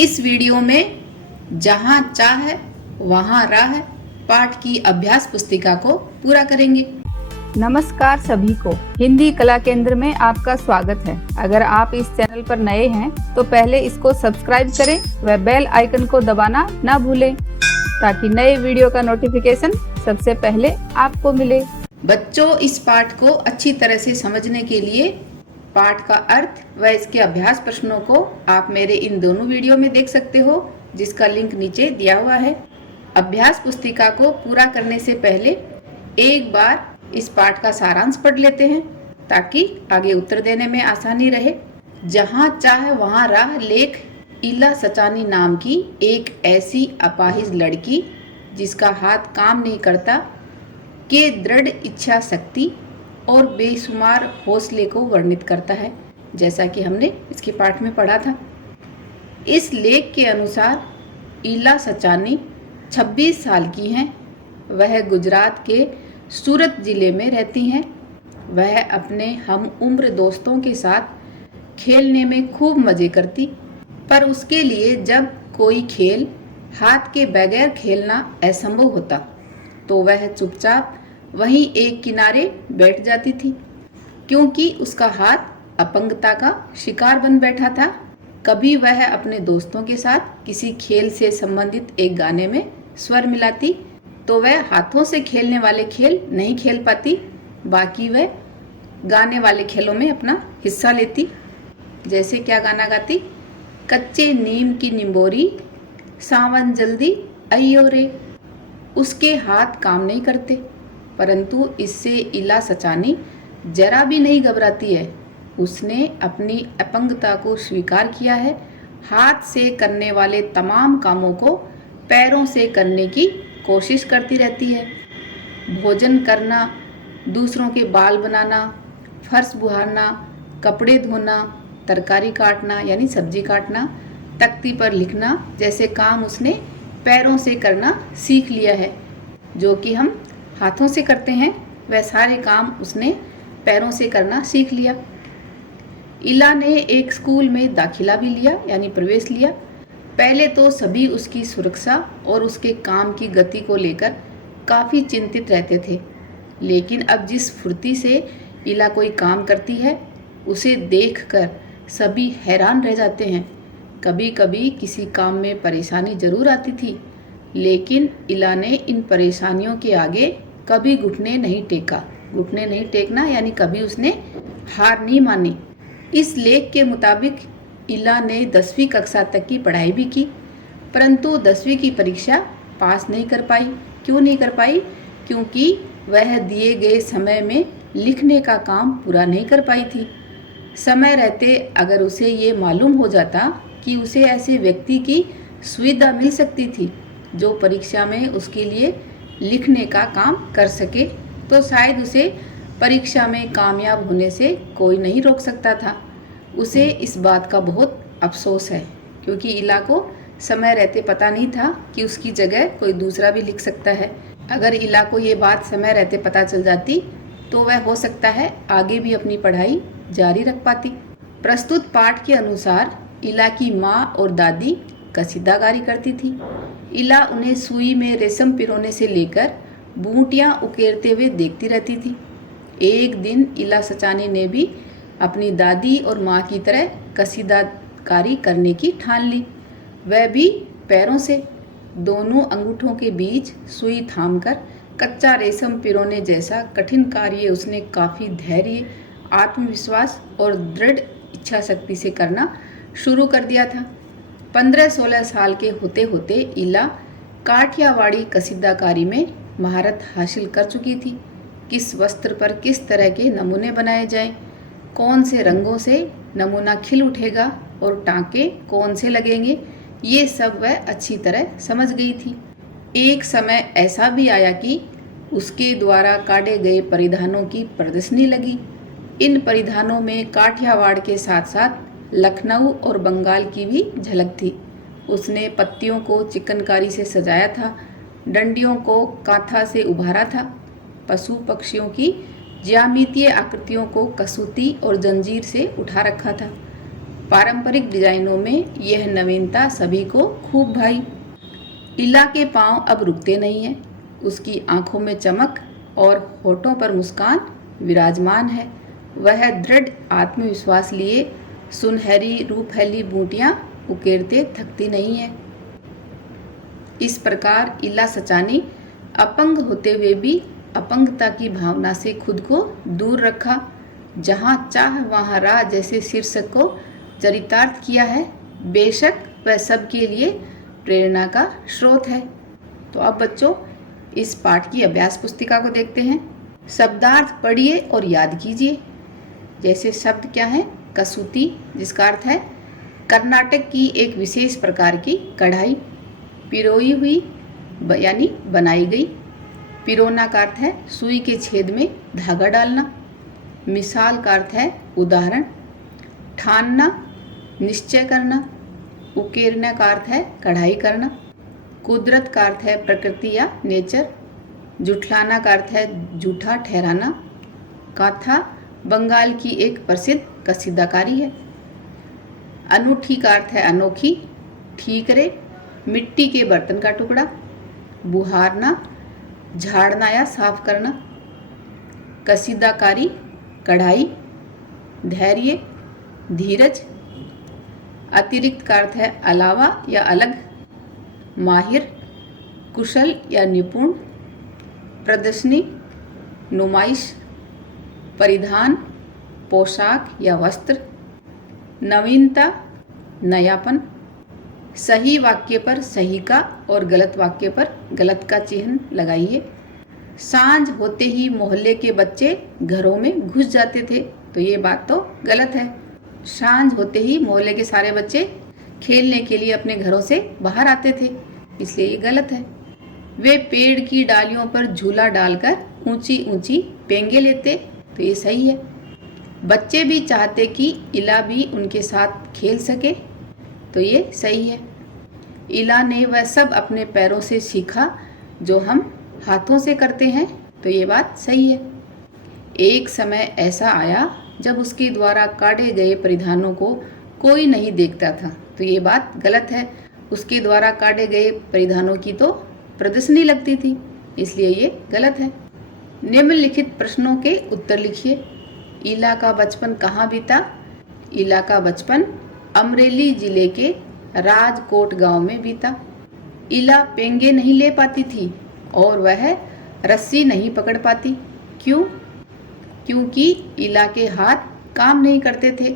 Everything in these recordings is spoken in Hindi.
इस वीडियो में जहां चाह वहां राह पाठ की अभ्यास पुस्तिका को पूरा करेंगे। नमस्कार सभी को, हिंदी कला केंद्र में आपका स्वागत है। अगर आप इस चैनल पर नए हैं तो पहले इसको सब्सक्राइब करें व बेल आइकन को दबाना ना भूलें ताकि नए वीडियो का नोटिफिकेशन सबसे पहले आपको मिले। बच्चों, इस पाठ को अच्छी तरह से समझने के लिए पाठ का अर्थ व इसके अभ्यास प्रश्नों को आप मेरे इन दोनों वीडियो में देख सकते हो, जिसका लिंक नीचे दिया हुआ है। अभ्यास पुस्तिका को पूरा करने से पहले एक बार इस पाठ का सारांश पढ़ लेते हैं ताकि आगे उत्तर देने में आसानी रहे। जहाँ चाह वहाँ राह लेख इला सचानी नाम की एक ऐसी अपाहिज लड़की जिसका हाथ काम नहीं करता के दृढ़ इच्छा शक्ति और बेशुमार हौसले को वर्णित करता है, जैसा कि हमने इसके पाठ में पढ़ा था। इस लेख के अनुसार इला सचानी 26 साल की हैं। वह गुजरात के सूरत जिले में रहती हैं। वह अपने हम उम्र दोस्तों के साथ खेलने में खूब मज़े करती, पर उसके लिए जब कोई खेल हाथ के बगैर खेलना असंभव होता तो वह चुपचाप वहीं एक किनारे बैठ जाती थी, क्योंकि उसका हाथ अपंगता का शिकार बन बैठा था। कभी वह अपने दोस्तों के साथ किसी खेल से संबंधित एक गाने में स्वर मिलाती तो वह हाथों से खेलने वाले खेल नहीं खेल पाती, बाकी वह गाने वाले खेलों में अपना हिस्सा लेती। जैसे क्या गाना गाती? कच्चे नीम की निंबोरी सावन जल्दी अयो रे। उसके हाथ काम नहीं करते, परंतु इससे इला सचानी जरा भी नहीं घबराती है। उसने अपनी अपंगता को स्वीकार किया है। हाथ से करने वाले तमाम कामों को पैरों से करने की कोशिश करती रहती है। भोजन करना, दूसरों के बाल बनाना, फर्श बुहारना, कपड़े धोना, तरकारी काटना यानी सब्जी काटना, तख्ती पर लिखना जैसे काम उसने पैरों से करना सीख लिया है। जो कि हम हाथों से करते हैं, वह सारे काम उसने पैरों से करना सीख लिया। इला ने एक स्कूल में दाखिला भी लिया यानी प्रवेश लिया। पहले तो सभी उसकी सुरक्षा और उसके काम की गति को लेकर काफ़ी चिंतित रहते थे, लेकिन अब जिस फुर्ती से इला कोई काम करती है उसे देखकर सभी हैरान रह जाते हैं। कभी कभी किसी काम में परेशानी जरूर आती थी, लेकिन इला ने इन परेशानियों के आगे कभी घुटने नहीं टेका। घुटने नहीं टेकना यानी कभी उसने हार नहीं मानी। इस लेख के मुताबिक इला ने 10वीं कक्षा तक की पढ़ाई भी की, परंतु 10वीं की परीक्षा पास नहीं कर पाई। क्यों नहीं कर पाई? क्योंकि वह दिए गए समय में लिखने का काम पूरा नहीं कर पाई थी। समय रहते अगर उसे ये मालूम हो जाता कि उसे ऐसे व्यक्ति की सुविधा मिल सकती थी जो परीक्षा में उसके लिए लिखने का काम कर सके, तो शायद उसे परीक्षा में कामयाब होने से कोई नहीं रोक सकता था। उसे इस बात का बहुत अफसोस है, क्योंकि इला को समय रहते पता नहीं था कि उसकी जगह कोई दूसरा भी लिख सकता है। अगर इला को ये बात समय रहते पता चल जाती तो वह हो सकता है आगे भी अपनी पढ़ाई जारी रख पाती। प्रस्तुत पाठ के अनुसार इला की माँ और दादी कसीदाकारी करती थी। इला उन्हें सुई में रेशम पिरोने से लेकर बूटियाँ उकेरते हुए देखती रहती थी। एक दिन इला सचानी ने भी अपनी दादी और माँ की तरह कसीदाकारी करने की ठान ली। वह भी पैरों से दोनों अंगूठों के बीच सुई थामकर कच्चा रेशम पिरोने जैसा कठिन कार्य उसने काफ़ी धैर्य, आत्मविश्वास और दृढ़ इच्छा शक्ति से करना शुरू कर दिया था। 15-16 साल के होते होते इला काठियावाड़ी कसीदाकारी में महारत हासिल कर चुकी थी। किस वस्त्र पर किस तरह के नमूने बनाए जाएं, कौन से रंगों से नमूना खिल उठेगा और टाँके कौन से लगेंगे, ये सब वह अच्छी तरह समझ गई थी। एक समय ऐसा भी आया कि उसके द्वारा काटे गए परिधानों की प्रदर्शनी लगी। इन परिधानों में काठियावाड़ के साथ साथ लखनऊ और बंगाल की भी झलक थी। उसने पत्तियों को चिकनकारी से सजाया था, डंडियों को कांथा से उभारा था, पशु पक्षियों की ज्यामितीय आकृतियों को कसूती और जंजीर से उठा रखा था। पारंपरिक डिजाइनों में यह नवीनता सभी को खूब भाई। इला के पांव अब रुकते नहीं हैं। उसकी आंखों में चमक और होठों पर मुस्कान विराजमान है। वह दृढ़ आत्मविश्वास लिए सुनहरी रूपहली बूटियां उकेरते थकती नहीं है। इस प्रकार इला सचानी अपंग होते हुए भी अपंगता की भावना से खुद को दूर रखा। जहाँ चाह वहाँ राह जैसे शीर्षक को चरितार्थ किया है। बेशक वह सबके लिए प्रेरणा का स्रोत है। तो अब बच्चों इस पाठ की अभ्यास पुस्तिका को देखते हैं। शब्दार्थ पढ़िए और याद कीजिए। जैसे शब्द क्या है? कसूती, जिसका अर्थ है कर्नाटक की एक विशेष प्रकार की कढ़ाई। पिरोई हुई यानी बनाई गई। पिरोना का अर्थ है सुई के छेद में धागा डालना। मिसाल का अर्थ है उदाहरण। ठानना, निश्चय करना। उकेरना का अर्थ है कढ़ाई करना। कुदरत का अर्थ है प्रकृति या नेचर। जुठलाना का अर्थ है झूठा ठहराना। काथा बंगाल की एक प्रसिद्ध कसीदाकारी है। अनूठी का अर्थ है अनोखी। ठीकरे मिट्टी के बर्तन का टुकड़ा। बुहारना झाड़ना या साफ करना। कसीदाकारी कढ़ाई। धैर्य धीरज। अतिरिक्त का अर्थ है अलावा या अलग। माहिर कुशल या निपुण। प्रदर्शनी नुमाइश। परिधान पोशाक या वस्त्र। नवीनता नयापन। सही वाक्य पर सही का और गलत वाक्य पर गलत का चिन्ह लगाइए। सांझ होते ही मोहल्ले के बच्चे घरों में घुस जाते थे, तो ये बात तो गलत है। सांझ होते ही मोहल्ले के सारे बच्चे खेलने के लिए अपने घरों से बाहर आते थे, इसलिए ये गलत है। वे पेड़ की डालियों पर झूला डालकर ऊंची ऊंची पेंगे लेते, तो ये सही है। बच्चे भी चाहते कि इला भी उनके साथ खेल सके, तो ये सही है। इला ने वह सब अपने पैरों से सीखा जो हम हाथों से करते हैं, तो ये बात सही है। एक समय ऐसा आया जब उसके द्वारा काटे गए परिधानों को कोई नहीं देखता था, तो ये बात गलत है। उसके द्वारा काटे गए परिधानों की तो प्रदर्शनी लगती थी, इसलिए ये गलत है। निम्नलिखित प्रश्नों के उत्तर लिखिए। इला का बचपन कहाँ बीता? इला का बचपन अमरेली जिले के राजकोट गांव में बीता। इला पेंगे नहीं ले पाती थी और वह रस्सी नहीं पकड़ पाती। क्यों? क्योंकि इला के हाथ काम नहीं करते थे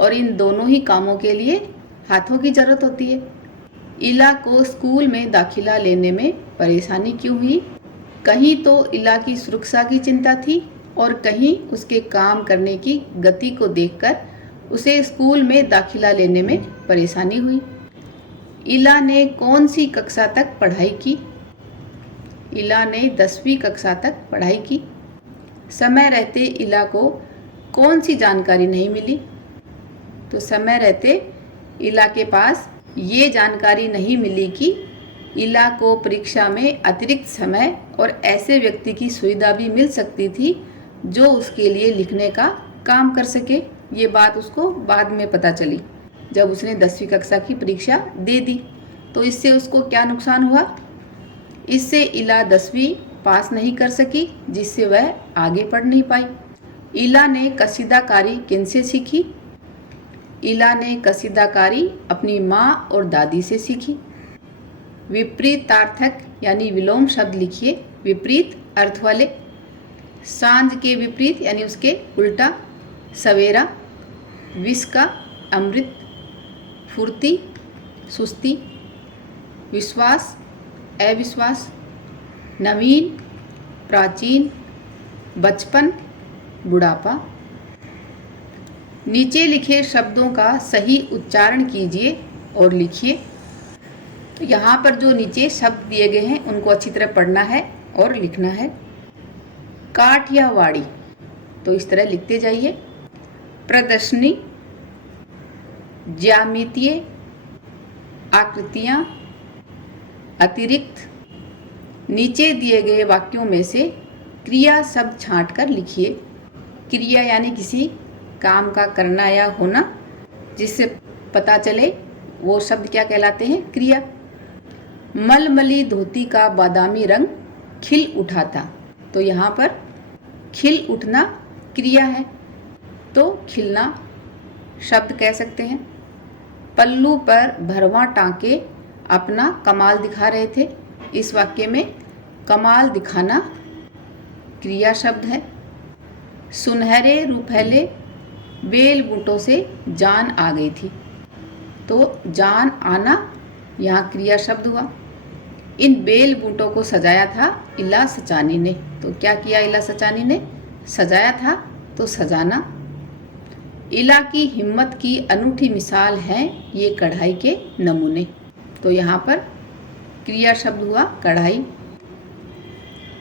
और इन दोनों ही कामों के लिए हाथों की जरूरत होती है। इला को स्कूल में दाखिला लेने में परेशानी क्यों हुई? कहीं तो इला की सुरक्षा की चिंता थी और कहीं उसके काम करने की गति को देखकर उसे स्कूल में दाखिला लेने में परेशानी हुई। इला ने कौन सी कक्षा तक पढ़ाई की? इला ने 10वीं कक्षा तक पढ़ाई की। समय रहते इला को कौन सी जानकारी नहीं मिली? तो समय रहते इला के पास ये जानकारी नहीं मिली कि इला को परीक्षा में अतिरिक्त समय और ऐसे व्यक्ति की सुविधा भी मिल सकती थी जो उसके लिए लिखने का काम कर सके। ये बात उसको बाद में पता चली जब उसने 10वीं कक्षा की परीक्षा दे दी। तो इससे उसको क्या नुकसान हुआ? इससे इला 10वीं पास नहीं कर सकी, जिससे वह आगे पढ़ नहीं पाई। इला ने कसीदाकारी किनसे सीखी? इला ने कसीदाकारी अपनी माँ और दादी से सीखी। विपरीतार्थक यानी विलोम शब्द लिखिए, विपरीत अर्थ वाले। सांझ के विपरीत यानी उसके उल्टा, सवेरा। विष का अमृत। फुर्ती सुस्ती। विश्वास अविश्वास। नवीन प्राचीन। बचपन बुढ़ापा। नीचे लिखे शब्दों का सही उच्चारण कीजिए और लिखिए। तो यहाँ पर जो नीचे शब्द दिए गए हैं उनको अच्छी तरह पढ़ना है और लिखना है। काठ या वाड़ी, तो इस तरह लिखते जाइए। प्रदर्शनी, ज्यामितीय आकृतियाँ, अतिरिक्त। नीचे दिए गए वाक्यों में से क्रिया शब्द छांट कर लिखिए। क्रिया यानी किसी काम का करना या होना, जिससे पता चले वो शब्द क्या कहलाते हैं, क्रिया। मलमली धोती का बादामी रंग खिल उठा था, तो यहाँ पर खिल उठना क्रिया है, तो खिलना शब्द कह सकते हैं। पल्लू पर भरवा टांके अपना कमाल दिखा रहे थे, इस वाक्य में कमाल दिखाना क्रिया शब्द है। सुनहरे रूपहले बेल बूटों से जान आ गई थी, तो जान आना यहाँ क्रिया शब्द हुआ। इन बेल बूटों को सजाया था इला सचानी ने, तो क्या किया इला सचानी ने, सजाया था, तो सजाना। इला की हिम्मत की अनूठी मिसाल है ये कढ़ाई के नमूने, तो यहाँ पर क्रिया शब्द हुआ कढ़ाई।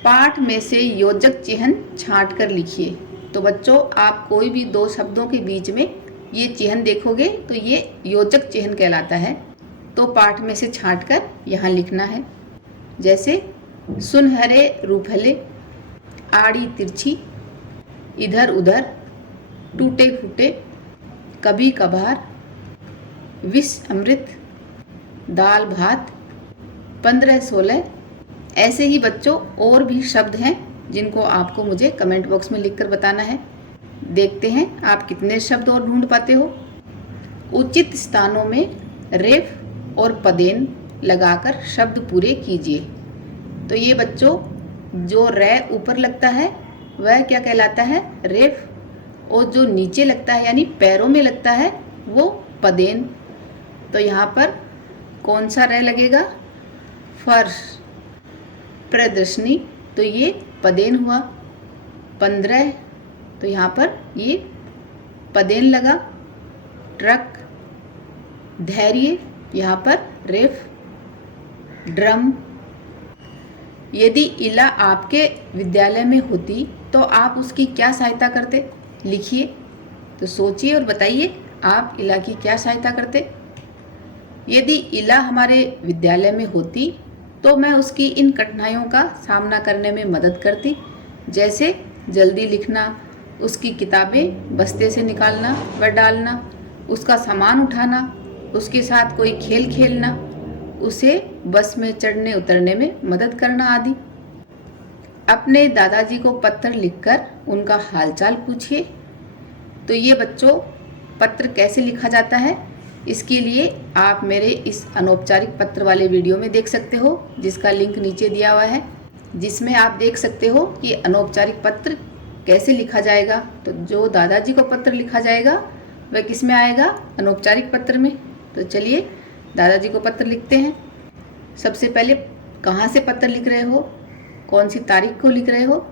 पाठ में से योजक चिह्न छांट कर लिखिए, तो बच्चों आप कोई भी दो शब्दों के बीच में ये चिह्न देखोगे तो ये योजक चिह्न कहलाता है, तो पाठ में से छांट कर यहाँ लिखना है। जैसे सुनहरे रूपहले, आड़ी तिरछी, इधर उधर, टूटे फूटे, कभी कभार, विष अमृत, दाल भात, 15-16। ऐसे ही बच्चों और भी शब्द हैं जिनको आपको मुझे कमेंट बॉक्स में लिखकर बताना है। देखते हैं आप कितने शब्द और ढूंढ पाते हो। उचित स्थानों में रेफ और पदेन लगाकर शब्द पूरे कीजिए, तो ये बच्चों जो रे ऊपर लगता है वह क्या कहलाता है, रेफ, और जो नीचे लगता है यानी पैरों में लगता है वो पदेन। तो यहाँ पर कौन सा रे लगेगा, फर्श। प्रदर्शनी, तो ये पदेन हुआ। 15, तो यहाँ पर ये पदेन लगा। ट्रक, धैर्य, यहाँ पर रेफ। ड्रम। यदि इला आपके विद्यालय में होती तो आप उसकी क्या सहायता करते, लिखिए। तो सोचिए और बताइए आप इला की क्या सहायता करते। यदि इला हमारे विद्यालय में होती तो मैं उसकी इन कठिनाइयों का सामना करने में मदद करती, जैसे जल्दी लिखना, उसकी किताबें बस्ते से निकालना व डालना, उसका सामान उठाना, उसके साथ कोई खेल खेलना, उसे बस में चढ़ने उतरने में मदद करना आदि। अपने दादाजी को पत्र लिखकर उनका हालचाल पूछिए। तो ये बच्चों पत्र कैसे लिखा जाता है, इसके लिए आप मेरे इस अनौपचारिक पत्र वाले वीडियो में देख सकते हो, जिसका लिंक नीचे दिया हुआ है, जिसमें आप देख सकते हो कि अनौपचारिक पत्र कैसे लिखा जाएगा। तो जो दादाजी को पत्र लिखा जाएगा वह किस में आएगा, अनौपचारिक पत्र में। तो चलिए दादाजी को पत्र लिखते हैं। सबसे पहले कहाँ से पत्र लिख रहे हो, कौन सी तारीख को लिख रहे हो,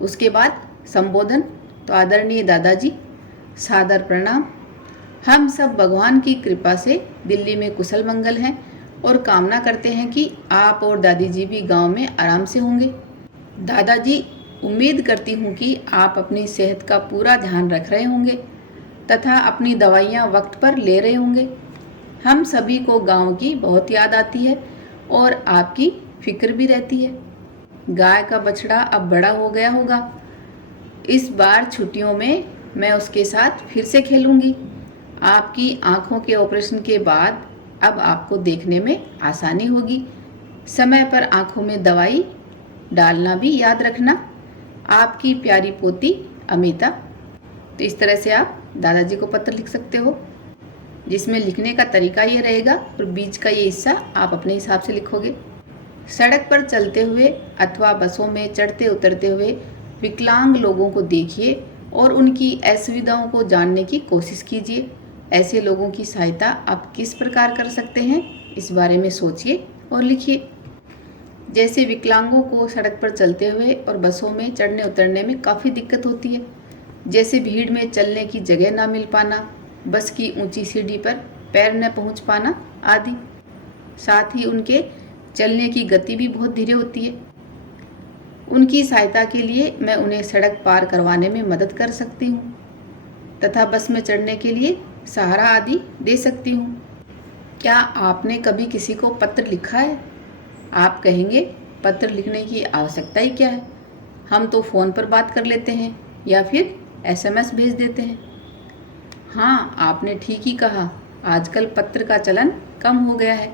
उसके बाद संबोधन। तो आदरणीय दादाजी, सादर प्रणाम। हम सब भगवान की कृपा से दिल्ली में कुशल मंगल हैं और कामना करते हैं कि आप और दादी जी भी गांव में आराम से होंगे। दादाजी, उम्मीद करती हूँ कि आप अपनी सेहत का पूरा ध्यान रख रहे होंगे तथा अपनी दवाइयाँ वक्त पर ले रहे होंगे। हम सभी को गांव की बहुत याद आती है और आपकी फिक्र भी रहती है। गाय का बछड़ा अब बड़ा हो गया होगा, इस बार छुट्टियों में मैं उसके साथ फिर से खेलूंगी। आपकी आँखों के ऑपरेशन के बाद अब आपको देखने में आसानी होगी। समय पर आँखों में दवाई डालना भी याद रखना। आपकी प्यारी पोती अमिता। तो इस तरह से आप दादाजी को पत्र लिख सकते हो, जिसमें लिखने का तरीका ये रहेगा और बीच का ये हिस्सा आप अपने हिसाब से लिखोगे। सड़क पर चलते हुए अथवा बसों में चढ़ते उतरते हुए विकलांग लोगों को देखिए और उनकी असुविधाओं को जानने की कोशिश कीजिए। ऐसे लोगों की सहायता आप किस प्रकार कर सकते हैं, इस बारे में सोचिए और लिखिए। जैसे विकलांगों को सड़क पर चलते हुए और बसों में चढ़ने उतरने में काफ़ी दिक्कत होती है, जैसे भीड़ में चलने की जगह ना मिल पाना, बस की ऊंची सीढ़ी पर पैर न पहुंच पाना आदि। साथ ही उनके चलने की गति भी बहुत धीरे होती है। उनकी सहायता के लिए मैं उन्हें सड़क पार करवाने में मदद कर सकती हूँ तथा बस में चढ़ने के लिए सहारा आदि दे सकती हूँ। क्या आपने कभी किसी को पत्र लिखा है? आप कहेंगे पत्र लिखने की आवश्यकता ही क्या है, हम तो फ़ोन पर बात कर लेते हैं या फिर SMS भेज देते हैं। हाँ, आपने ठीक ही कहा। आजकल पत्र का चलन कम हो गया है,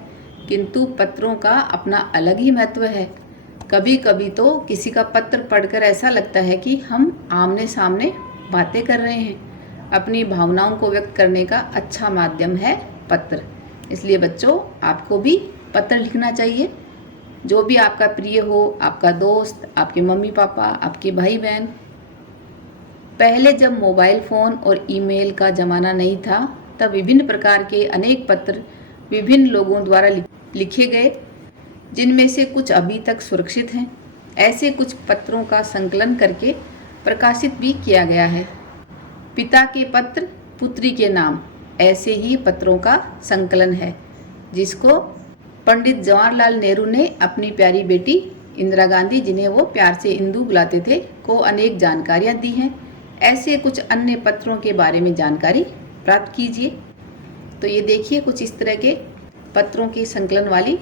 किंतु पत्रों का अपना अलग ही महत्व है। कभी कभी तो किसी का पत्र पढ़कर ऐसा लगता है कि हम आमने सामने बातें कर रहे हैं। अपनी भावनाओं को व्यक्त करने का अच्छा माध्यम है पत्र। इसलिए बच्चों, आपको भी पत्र लिखना चाहिए। जो भी आपका प्रिय हो, आपका दोस्त, आपके मम्मी पापा, आपके भाई बहन। पहले जब मोबाइल फ़ोन और ईमेल का ज़माना नहीं था, तब विभिन्न प्रकार के अनेक पत्र विभिन्न लोगों द्वारा लिखे गए, जिनमें से कुछ अभी तक सुरक्षित हैं। ऐसे कुछ पत्रों का संकलन करके प्रकाशित भी किया गया है। पिता के पत्र पुत्री के नाम, ऐसे ही पत्रों का संकलन है, जिसको पंडित जवाहरलाल नेहरू ने अपनी प्यारी बेटी इंदिरा गांधी, जिन्हें वो प्यार से इंदू बुलाते थे, को अनेक जानकारियाँ दी हैं। ऐसे कुछ अन्य पत्रों के बारे में जानकारी प्राप्त कीजिए। तो ये देखिए, कुछ इस तरह के पत्रों के संकलन वाली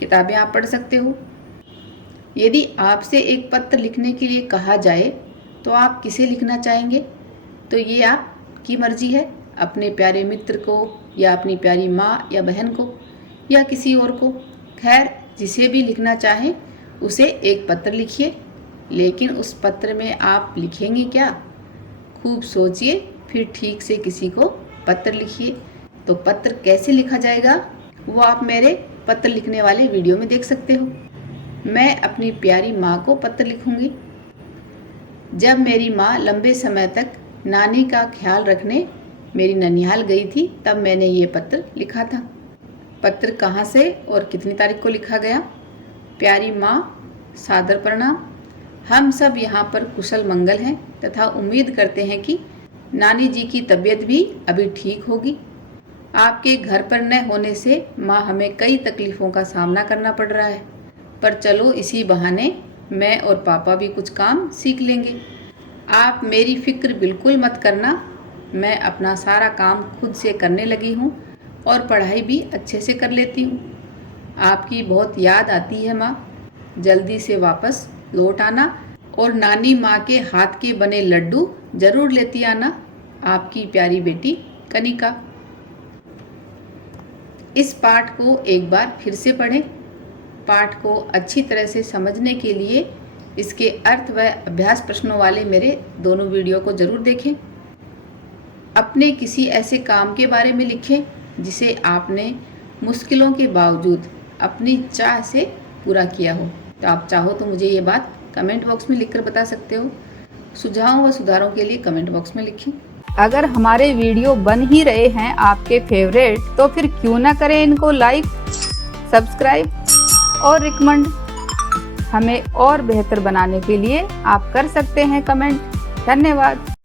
किताबें आप पढ़ सकते हो। यदि आपसे एक पत्र लिखने के लिए कहा जाए तो आप किसे लिखना चाहेंगे? तो ये आपकी मर्जी है। अपने प्यारे मित्र को, या अपनी प्यारी माँ या बहन को, या किसी और को। खैर, जिसे भी लिखना चाहें उसे एक पत्र लिखिए। लेकिन उस पत्र में आप लिखेंगे क्या? खूब सोचिए, फिर ठीक से किसी को पत्र लिखिए। तो पत्र कैसे लिखा जाएगा वो आप मेरे पत्र लिखने वाले वीडियो में देख सकते हो। मैं अपनी प्यारी माँ को पत्र लिखूंगी। जब मेरी माँ लंबे समय तक नानी का ख्याल रखने मेरी ननिहाल गई थी, तब मैंने ये पत्र लिखा था। पत्र कहाँ से और कितनी तारीख को लिखा गया? प्यारी माँ, सादर प्रणाम। हम सब यहाँ पर कुशल मंगल हैं तथा उम्मीद करते हैं कि नानी जी की तबीयत भी अभी ठीक होगी। आपके घर पर न होने से माँ हमें कई तकलीफ़ों का सामना करना पड़ रहा है, पर चलो इसी बहाने मैं और पापा भी कुछ काम सीख लेंगे। आप मेरी फिक्र बिल्कुल मत करना। मैं अपना सारा काम खुद से करने लगी हूँ और पढ़ाई भी अच्छे से कर लेती हूँ। आपकी बहुत याद आती है माँ। जल्दी से वापस लौट आना और नानी माँ के हाथ के बने लड्डू ज़रूर लेती आना। आपकी प्यारी बेटी कनिका। इस पाठ को एक बार फिर से पढ़ें। पाठ को अच्छी तरह से समझने के लिए इसके अर्थ व अभ्यास प्रश्नों वाले मेरे दोनों वीडियो को ज़रूर देखें। अपने किसी ऐसे काम के बारे में लिखें जिसे आपने मुश्किलों के बावजूद अपनी चाह से पूरा किया हो। तो आप चाहो तो मुझे ये बात कमेंट बॉक्स में लिखकर बता सकते हो। सुझावों व सुधारों के लिए कमेंट बॉक्स में लिखें। अगर हमारे वीडियो बन ही रहे हैं आपके फेवरेट, तो फिर क्यों ना करें इनको लाइक, सब्सक्राइब और रिकमेंड। हमें और बेहतर बनाने के लिए आप कर सकते हैं कमेंट। धन्यवाद।